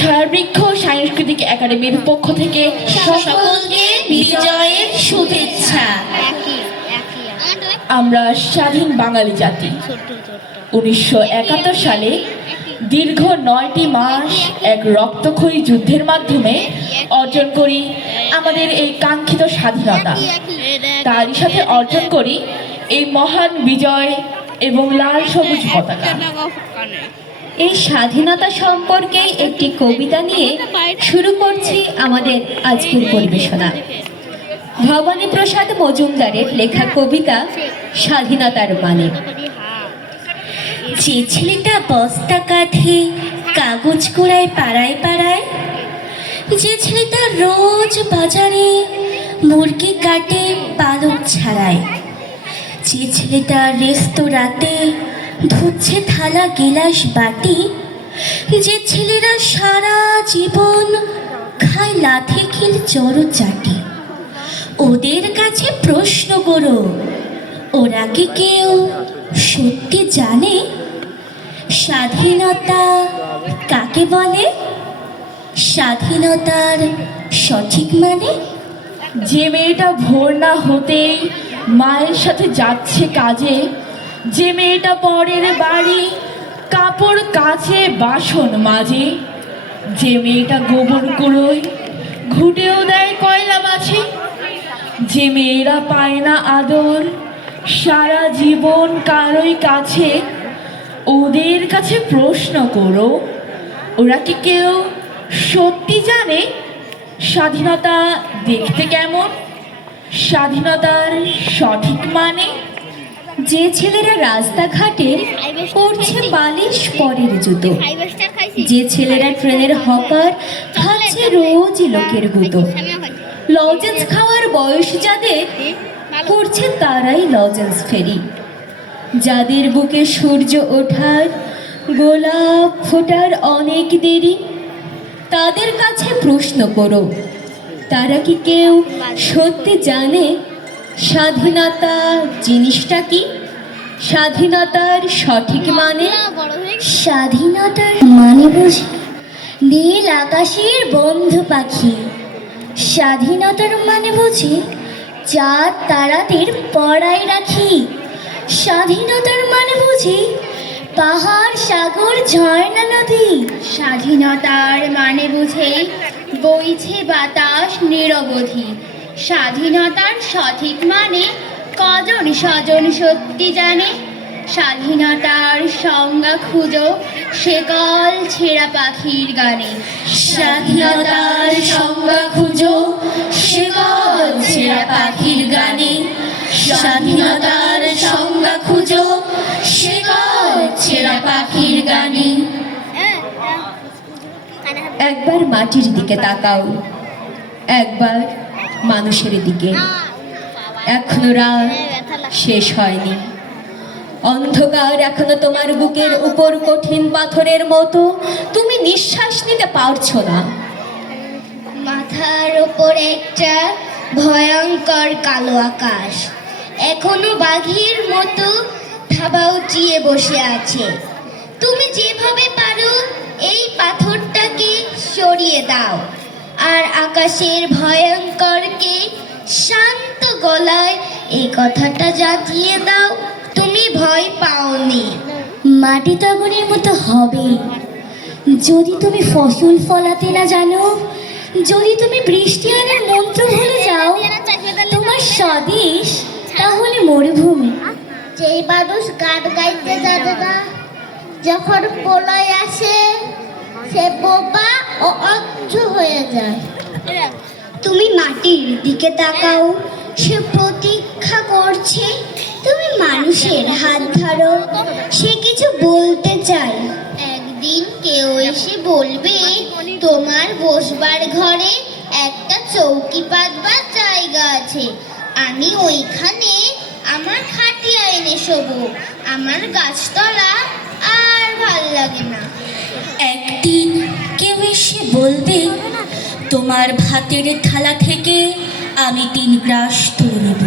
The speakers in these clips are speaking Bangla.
ছায়াবৃক্ষ সাংস্কৃতিক একাডেমির পক্ষ থেকে সকলকে বিজয়ের শুভেচ্ছা। আমরা স্বাধীন বাঙালি জাতি। উনিশশো একাত্তর সালে দীর্ঘ নয়টি মাস এক রক্তক্ষয়ী যুদ্ধের মাধ্যমে অর্জন করি আমাদের এই কাঙ্ক্ষিত স্বাধীনতা। তারই সাথে অর্জন করি এই মহান বিজয় এবং লাল সবুজ পতাকা। এই স্বাধীনতা সম্পর্কে একটি কবিতা নিয়ে শুরু করছি আমাদের আজকের পরিবেশনা। ভবানী প্রসাদ মজুমদারের লেখা কবিতা স্বাধীনতার মানে যে বস্তা কাঁধে কাগজ কুড়ায় পাড়ায় পাড়ায়, যে ছেলেটা রোজ বাজারে মুরগি কাটে পালক ছাড়ায়, যে ছেলেটা রেস্তোরাঁতে ধুচ্ছে থালা, গিলাস, বাটি। যে ছেলেরা সারা জীবন খায় লাথি, খিল চড়ো চাটি। ওদের কাছে প্রশ্ন করো, ওরা কি কেউ সত্যি জানে? স্বাধীনতা কাকে বলে? স্বাধীনতার সঠিক মানে? যে মেয়েটা ভোর না হতেই মায়ের সাথে যাচ্ছে কাজে যে মেয়েটা পরের বাড়ি, কাপড় কাচে বাসন মাঝে, যে মেয়েটা গোবর কুড়োয়, ঘুটেও দেয় কয়লা মাছে যে মেয়েরা পায় না আদর, সারা জীবন কারোই কাছে, ওদের কাছে প্রশ্ন করো, ওরা কি কেউ সত্যি জানে স্বাধীনতা দেখতে কেমন? স্বাধীনতার সঠিক মানে যে ছেলেরা রাস্তাঘাটে পড়ছে বালিশ, পরের জুতো। যে ছেলেরা ট্রেনের হকার, খাচ্ছে রোজই লোকের গুতো। লজেন্স খাওয়ার বয়স যাদের, করছে তারাই লজেন্স ফেরি। যাদের বুকে সূর্য ওঠার, গোলাপ ফোটার অনেক দেরি, তাদের কাছে প্রশ্ন করো, তারা কি কেউ সত্যি জানে স্বাধীনতা জিনিসটা কি? স্বাধীনতার সঠিক মানে স্বাধীনতার মানে বুঝি? নীল আকাশের বন্ধু পাখি। স্বাধীনতার মানে বুঝি? চাঁদ তারাদের পড়ায় রাখি। স্বাধীনতার মানে বুঝি? পাহাড় সাগর ঝর্ণা নদী। স্বাধীনতার মানে বুঝে বইছে বাতাস নিরবধি। স্বাধীনতার সঠিক মানে কজন স্বজন সত্যি জানে? স্বাধীনতার সংজ্ঞা খুঁজো সেকল ছেঁড়া পাখির গানে। স্বাধীনতার সংজ্ঞা খুঁজো সেকল ছেঁড়া পাখির গানে। স্বাধীনতার সংজ্ঞা খুঁজো সেকল ছেঁড়া পাখির গানে। একবার মাটির দিকে তাকাও। একবার মানুষের দিকে। এখনও রাত শেষ হয়নি। অন্ধকার এখনও তোমার বুকের উপর কঠিন পাথরের মতো। তুমি নিঃশ্বাস নিতে পারছ না। মাথার ওপর একটা ভয়ঙ্কর কালো আকাশ। এখনও বাঘের মতো থাবা উঁচিয়ে বসে আছে। তুমি যেভাবে পারো এই পাথরটাকে সরিয়ে দাও। আর আকাশের ভয়ঙ্করকে শান্ত গলায় এই কথাটা জাগিয়ে দাও তুমি ভয় পাওনি। মাটি তো আগুনের মতো হবে। যদি তুমি ফসল ফলাতে না জানো যদি তুমি বৃষ্টি আনার মন্ত্র ভুলে যাও তোমার স্বদেশ তাহলে মরুভূমি। যেই মানুষ গান গাইতে জানে না যখন প্রলয় আসে সে বোবা ও অজ্ঞ হয়ে যায়। তুমি মাটির দিকে তাকাও সে প্রতীক্ষা করছে, তুমি মানুষের হাত ধরো, সে কিছু বলতে চায়। একদিন কেউ এসে বলবে, তোমার বসবার ঘরে একটা চৌকি পাতবার জায়গা আছে। আমি ওইখানে আমার খাটিয়া এনে শোবো, আমার গাছতলা আর ভালো লাগে না। একদিন কেউ এসে বলবে, তোমার ভাতের থালা থেকে আমি তিন গ্রাস তুলে নেব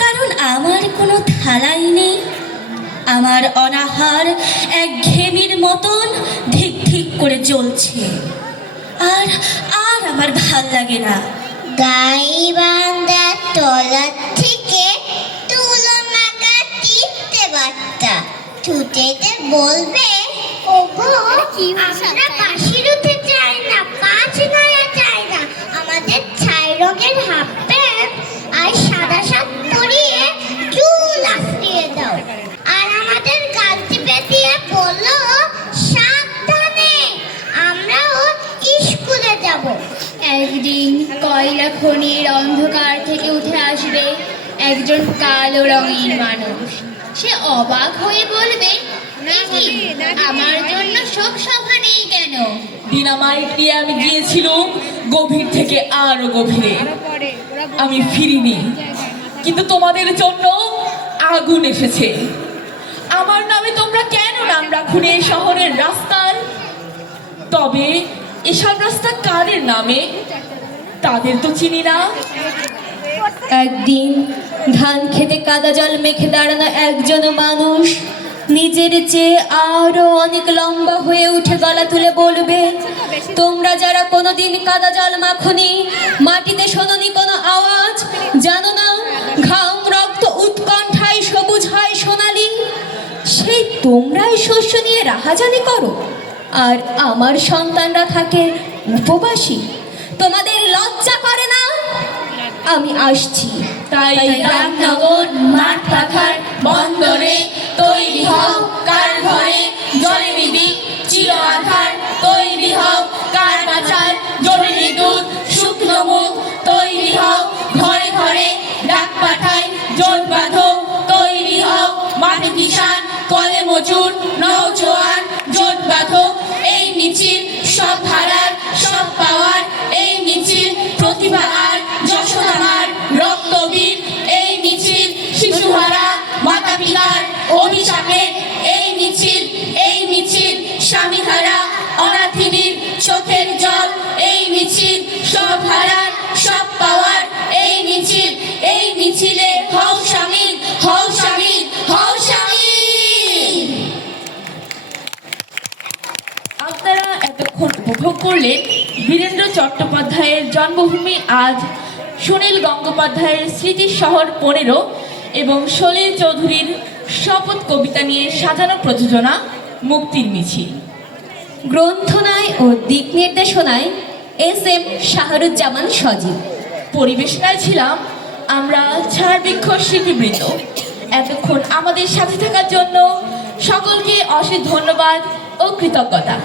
কারণ আমার কোনো থালাই নেই। আমার অনাহার এক ঘেমির মতন ধিক ধিক করে চলছে আর আর আমার ভালো লাগে না। গাইবান্ধার তলার থেকে তুলনাটা টিপতে বার্তা ছুটেতে বলবে, ওগো, আমরা পাশে খনির অন্ধকার থেকে উঠে আসবে একজন কালো রঙের মানুষ। সে অবাক হয়ে বলবে আমার জন্য শোক সভা নেই কেন? ডিনামাইট নিয়ে আমি গিয়েছিলাম, গভীর থেকে আরও গভীরে। আমি ফিরিনি। কিন্তু তোমাদের জন্য আগুন এসেছে। আমার নামে তোমরা কেন নাম রাখুন এই শহরের রাস্তার তবে এসব রাস্তা কাদের নামে? তাদের তো চিনি না। একদিন ধান খেতে কাদা জল মেখে দাঁড়ানো একজন মানুষ নিজের চেয়ে আরও অনেক লম্বা হয়ে উঠে গলা তুলে বলবে, তোমরা যারা কোনোদিন কাদা জল মাখনি, মাটিতে শোনোনি কোনো আওয়াজ? জানো না, ঘাম, রক্ত, উৎকণ্ঠায় সবুজ হয় সোনালি। সেই তোমরাই শস্য নিয়ে রাহাজানি করো। আর আমার সন্তানরা থাকে উপবাসী। তোমাদের লজ্জা করে না? আমি আসছি। তাই রামনগর মাঠ পাখার বন্দরে তৈরি হও কার ঘরে জলে নিবি চির আধার। তৈরি হও কার বাঁচার জরুরি দুধ শুকনো মুখ। তৈরি হও ঘরে ঘরে ডাক পাঠায় জোট বাঁধো। তৈরি হও মাঠে কিষান কলে মজুর নৌজোয়ান জোট বাঁধো এই মিছিল সব উপভোগ করলেন বীরেন্দ্র চট্টোপাধ্যায়ের জন্মভূমি আজ সুনীল গঙ্গোপাধ্যায়ের স্মৃতির শহর পনেরো এবং সলিল চৌধুরীর শপথ কবিতা নিয়ে সাজানো প্রযোজনা মুক্তির মিছিল। গ্রন্থনায় ও দিক নির্দেশনায় এস এম শাহরুজ্জামান সজীব। পরিবেশনায় ছিলাম আমরা ছায়াবৃক্ষ শিল্পীবৃন্দ। এতক্ষণ আমাদের সাথে থাকার জন্য সকলকে অশেষ ধন্যবাদ ও কৃতজ্ঞতা।